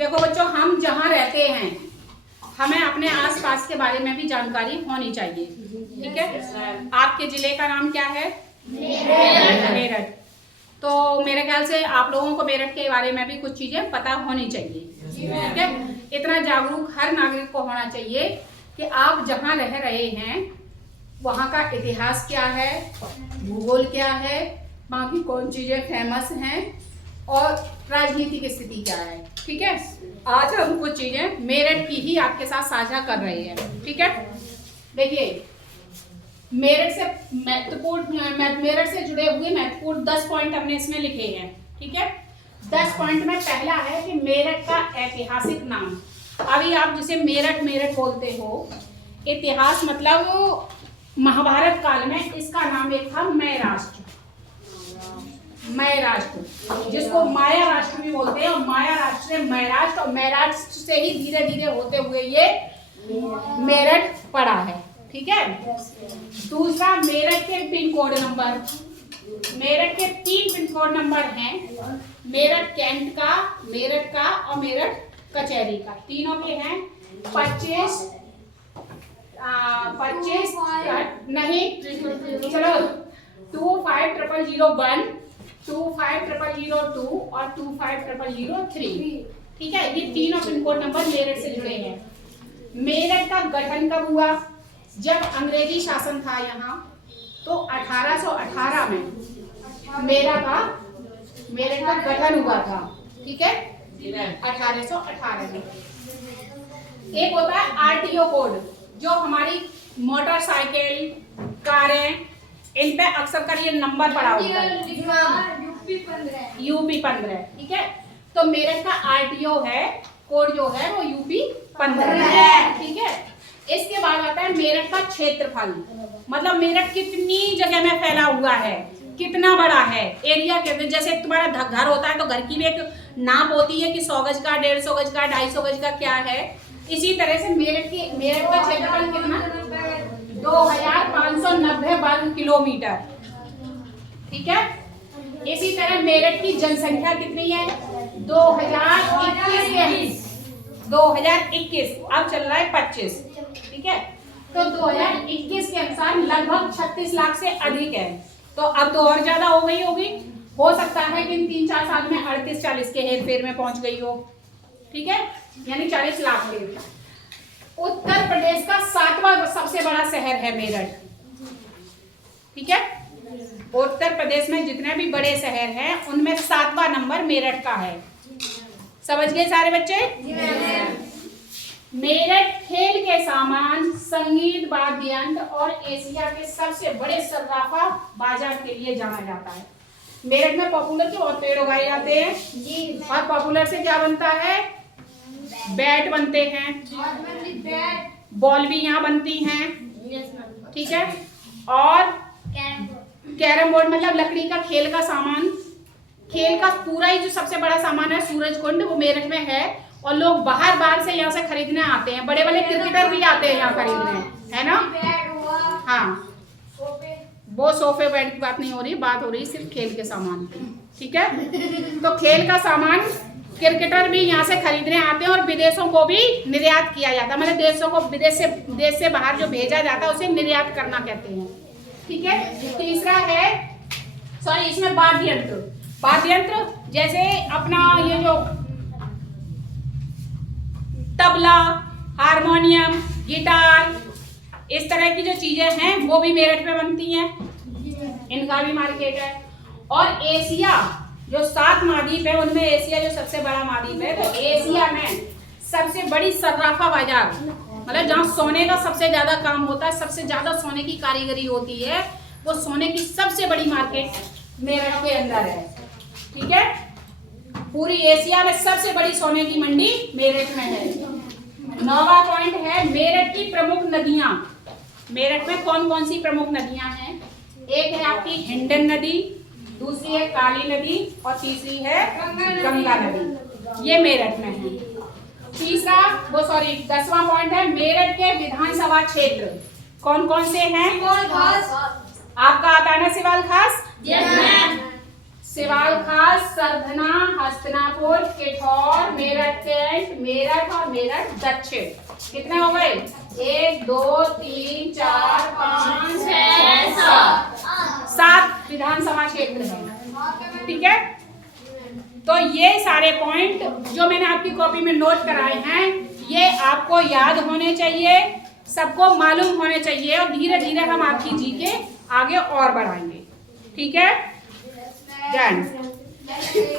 देखो बच्चों, हम जहाँ रहते हैं हमें अपने आसपास के बारे में भी जानकारी होनी चाहिए, ठीक है। आपके जिले का नाम क्या है? मेरठ। तो मेरे ख्याल से आप लोगों को मेरठ के बारे में भी कुछ चीजें पता होनी चाहिए, ठीक है। इतना जागरूक हर नागरिक को होना चाहिए कि आप जहाँ रह रहे हैं वहाँ का इतिहास क्या है, भूगोल क्या है, वहाँ की कौन चीजें फेमस हैं और राजनीतिक स्थिति क्या है, ठीक है। आज हम कुछ चीजें मेरठ की ही आपके साथ साझा कर रहे हैं, ठीक है। देखिए, मेरठ से जुड़े हुए महत्वपूर्ण 10 पॉइंट हमने इसमें लिखे हैं, ठीक है। 10 पॉइंट में पहला है कि मेरठ का ऐतिहासिक नाम। अभी आप जिसे मेरठ मेरठ बोलते हो, इतिहास मतलब महाभारत काल में इसका नाम एक था मय राष्ट्र, मय राष्ट्र, जिसको माया राष्ट्र भी बोलते हैं। और माया राष्ट्र से मय राष्ट्र, और मय राष्ट्र से ही धीरे धीरे होते हुए ये मेरठ पड़ा है, ठीक है। दूसरा, मेरठ के पिन कोड नंबर, मेरठ के 3 पिन कोड नंबर हैं, मेरठ कैंट का, मेरठ का और मेरठ कचहरी का, तीनों के हैं 25 नहीं, चलो 250001, 250002 और 250003, ठीक है। ये तीनों पिन कोड नंबर मेरठ से जुड़े हैं। मेरठ का गठन कब हुआ? जब अंग्रेजी शासन था यहाँ, तो 1818 में मेरठ का गठन हुआ था, ठीक है, 1818 में। एक होता है आरटीओ कोड, जो हमारी मोटरसाइकिल, कारें, इन पे अक्सर कर ये नंबर पड़ा होता है, यूपी 15, ठीक है। तो मेरठ का आरटीओ है, कोड जो है वो यूपी 15 है, ठीक है। इसके बाद आता है मेरठ का क्षेत्रफल, मतलब मेरठ कितनी जगह में फैला हुआ है, कितना बड़ा है एरिया के। जैसे तुम्हारा घर होता है तो घर की भी एक नाप होती है कि 100 गज का, 150 गज का, 250 गज का क्या है। इसी तरह से मेरठ का क्षेत्रफल कितना? 2590 वर्ग किलोमीटर, ठीक है। इसी तरह मेरठ की जनसंख्या कितनी है? 2021, अब चल रहा है 25, ठीक है। तो 2021 के अनुसार लगभग 36 लाख से अधिक है। तो अब तो और ज्यादा हो गई होगी, हो सकता है कि इन 3-4 साल में 38-40 के हेर फेर में पहुंच गई हो, ठीक है, यानी 40 लाख के। उत्तर प्रदेश का 7वां सबसे बड़ा शहर है मेरठ, ठीक है। उत्तर प्रदेश में जितने भी बड़े शहर हैं उनमें 7वां नंबर मेरठ का है। समझ गए सारे बच्चे? मेरठ खेल के सामान, संगीत वाद्य यंत्र और एशिया के सबसे बड़े सर्राफा बाजार के लिए जाना जाता है। मेरठ में पॉपुलर के बहुत पेड़ उगाए जाते हैं जी, और पॉपुलर से क्या बनता है? बैट बनते हैं, बॉल भी यहाँ बनती हैं, ठीक है। और कैरम बोर्ड, मतलब लकड़ी का खेल का सामान, खेल का पूरा ही जो सबसे बड़ा सामान है सूरज कुंड, वो मेरठ में है। और लोग बाहर से यहाँ से खरीदने आते हैं, बड़े बड़े क्रिकेटर भी आते हैं यहाँ खरीदने, है ना। हाँ, वो सोफे बेड की बात नहीं हो रही, बात हो रही सिर्फ खेल के सामान की, ठीक है। तो खेल का सामान क्रिकेटर भी यहाँ से खरीदने आते हैं और विदेशों को भी निर्यात किया जाता है, मतलब देशों को देश से बाहर जो भेजा जाता है उसे निर्यात करना कहते हैं, ठीक है। तीसरा है, सॉरी, इसमें वाद्य यंत्र, जैसे अपना ये जो तबला, हारमोनियम, गिटार, इस तरह की जो चीजें हैं वो भी मेरठ में बनती हैं, इनका भी मार्केट है। और एशिया जो 7 महाद्वीप है उनमें एशिया जो सबसे बड़ा महाद्वीप है, तो एशिया में सबसे बड़ी सर्राफा बाजार, मतलब जहाँ सोने का सबसे ज्यादा काम होता है, सबसे ज्यादा सोने की कारीगरी होती है, वो सोने की सबसे बड़ी मार्केट मेरठ के अंदर है, ठीक है। पूरी एशिया में सबसे बड़ी सोने की मंडी मेरठ में है। 9वां पॉइंट है मेरठ की प्रमुख नदियां। मेरठ में कौन कौन सी प्रमुख नदियां हैं? एक है आपकी हिंडन नदी, दूसरी है काली नदी और तीसरी है गंगा नदी, ये मेरठ में है। 10वां पॉइंट है मेरठ के विधानसभा क्षेत्र कौन कौन से हैं? आपका आता है ना सिवाल खास? सिवाल खास, सरधना, हस्तिनापुर, केठौर, मेरठ कैंट, मेरठ और मेरठ दक्षिण। कितने हो गए? 1 2 3 4 5 6 7 विधानसभा क्षेत्र है। ठीक है, तो ये सारे पॉइंट जो मैंने आपकी कॉपी में नोट कराए हैं ये आपको याद होने चाहिए, सबको मालूम होने चाहिए और धीरे धीरे हम आपकी जीके आगे और बढ़ाएंगे। ठीक है, जय हिंद।